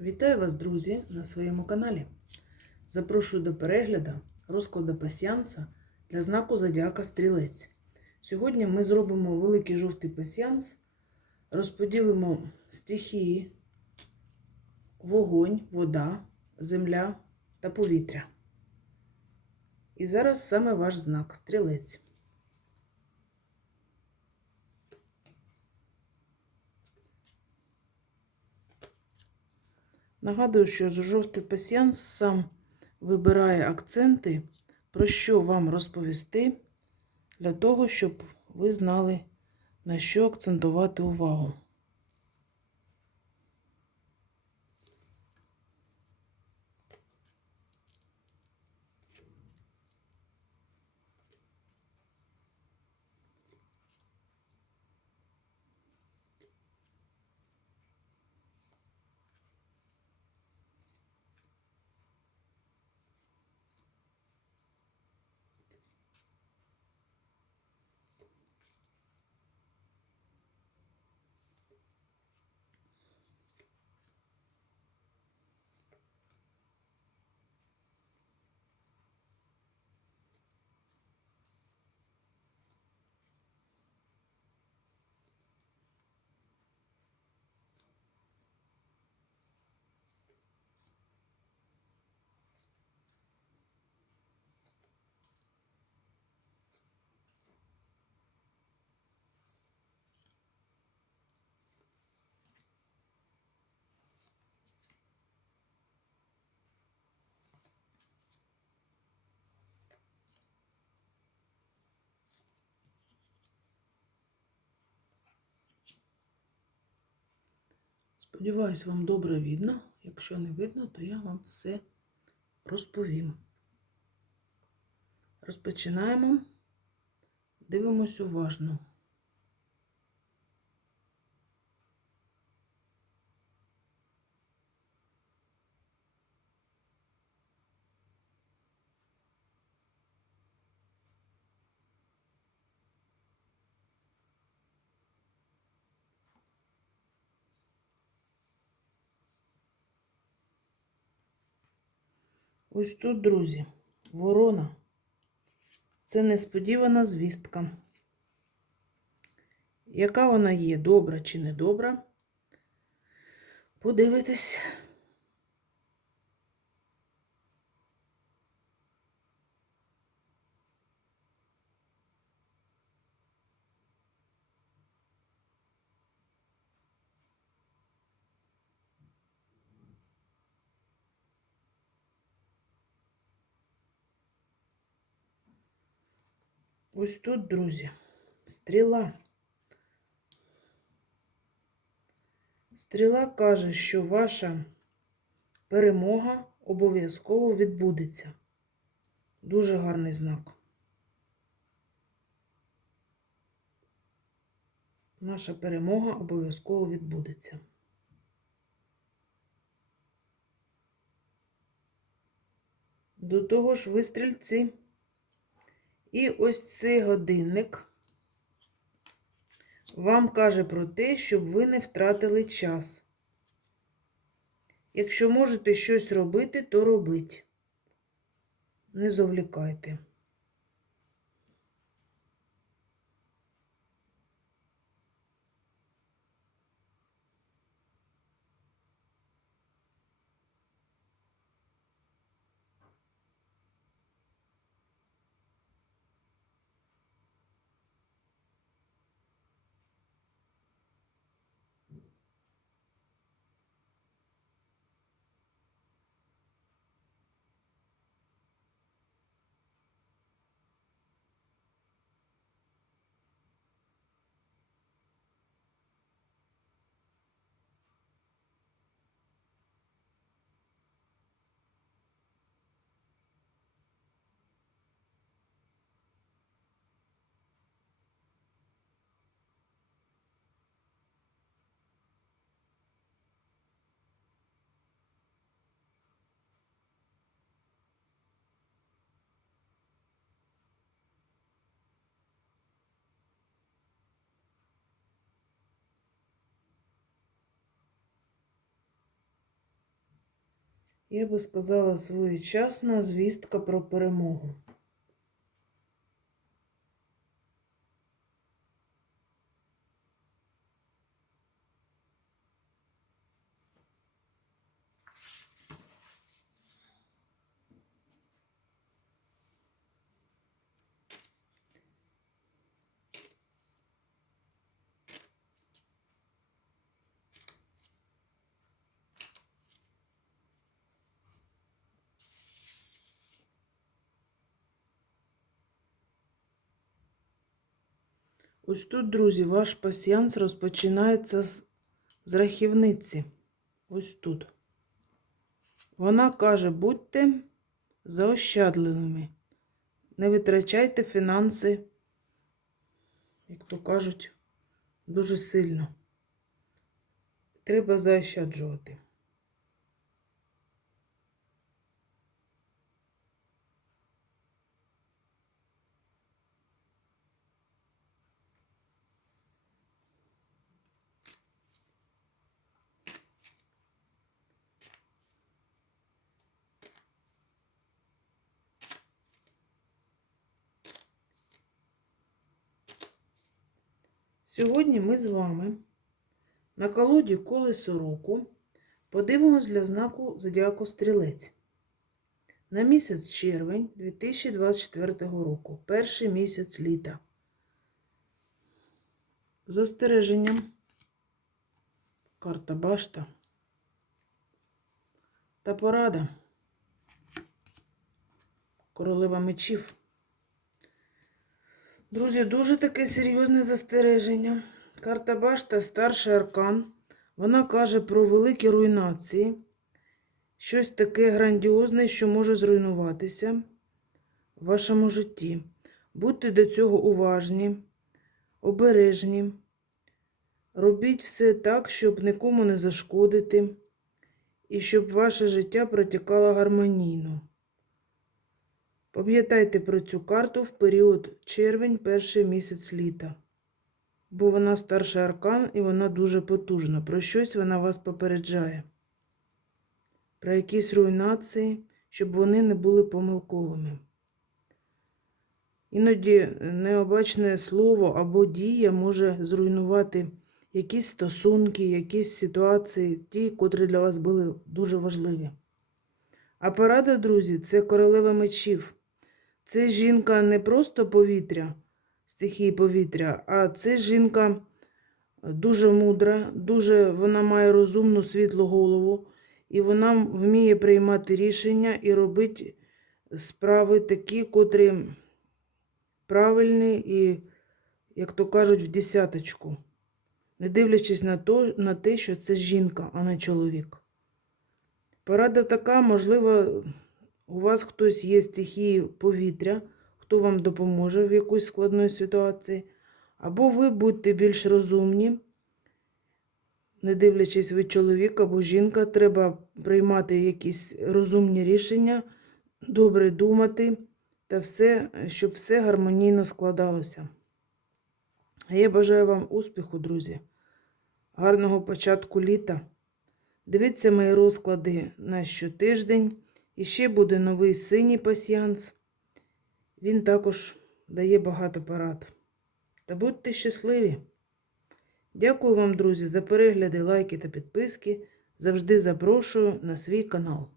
Вітаю вас, друзі, на своєму каналі. Запрошую до перегляду розкладу пасіанса для знаку Зодіака Стрілець. Сьогодні ми зробимо великий жовтий пасіанс, розподілимо стихії, вогонь, вода, земля та повітря. І зараз саме ваш знак стрілець. Нагадую, що жовтий пасіян сам вибирає акценти, про що вам розповісти, для того, щоб ви знали, на що акцентувати увагу. Сподіваюсь, вам добре видно. Якщо не видно, то я вам все розповім. Розпочинаємо. Дивимось уважно. Ось тут, друзі, ворона. Це несподівана звістка. Яка вона є, добра чи недобра? Подивитись. Ось тут, друзі, стріла. Стріла каже, що ваша перемога обов'язково відбудеться. Дуже гарний знак. Наша перемога обов'язково відбудеться. До того ж, ви стрільці. І ось цей годинник вам каже про те, щоб ви не втратили час. Якщо можете щось робити, то робіть. Не завлікайте. Я би сказала, своєчасна звістка про перемогу. Ось тут, друзі, ваш пасіянс розпочинається з, з рахівниці. Ось тут. Вона каже, будьте заощадливими. Не витрачайте фінанси, як то кажуть, дуже сильно. Треба заощаджувати. Сьогодні ми з вами на колоді колесо року подивимось для знаку Зодіаку Стрілець. На місяць червень 2024 року, перший місяць літа. Застереженням карта башта та порада королева мечів. Друзі, дуже таке серйозне застереження. Карта Башта, старший аркан. Вона каже про великі руйнації. Щось таке грандіозне, що може зруйнуватися в вашому житті. Будьте до цього уважні, обережні. Робіть все так, щоб нікому не зашкодити, і щоб ваше життя протікало гармонійно. Пам'ятайте про цю карту в період червень, перший місяць літа. Бо вона старший аркан і вона дуже потужна. Про щось вона вас попереджає. Про якісь руйнації, щоб вони не були помилковими. Іноді необачне слово або дія може зруйнувати якісь стосунки, якісь ситуації, ті, котрі для вас були дуже важливі. А порада, друзі, це королева мечів. Це жінка не просто повітря, стихії повітря, а це жінка дуже мудра, дуже вона має розумну світлу голову, і вона вміє приймати рішення і робити справи такі, котрі правильні і, як то кажуть, в десяточку. Не дивлячись на, то, на те, що це жінка, а не чоловік. Порада така, можливо, у вас хтось є стихії повітря, хто вам допоможе в якоїсь складної ситуації. Або ви будьте більш розумні, не дивлячись ви чоловік або жінка, треба приймати якісь розумні рішення, добре думати, та все, щоб все гармонійно складалося. Я бажаю вам успіху, друзі, гарного початку літа. Дивіться мої розклади на щотиждень. І ще буде новий синій пасіянс. Він також дає багато порад. Та будьте щасливі! Дякую вам, друзі, за перегляди, лайки та підписки. Завжди запрошую на свій канал.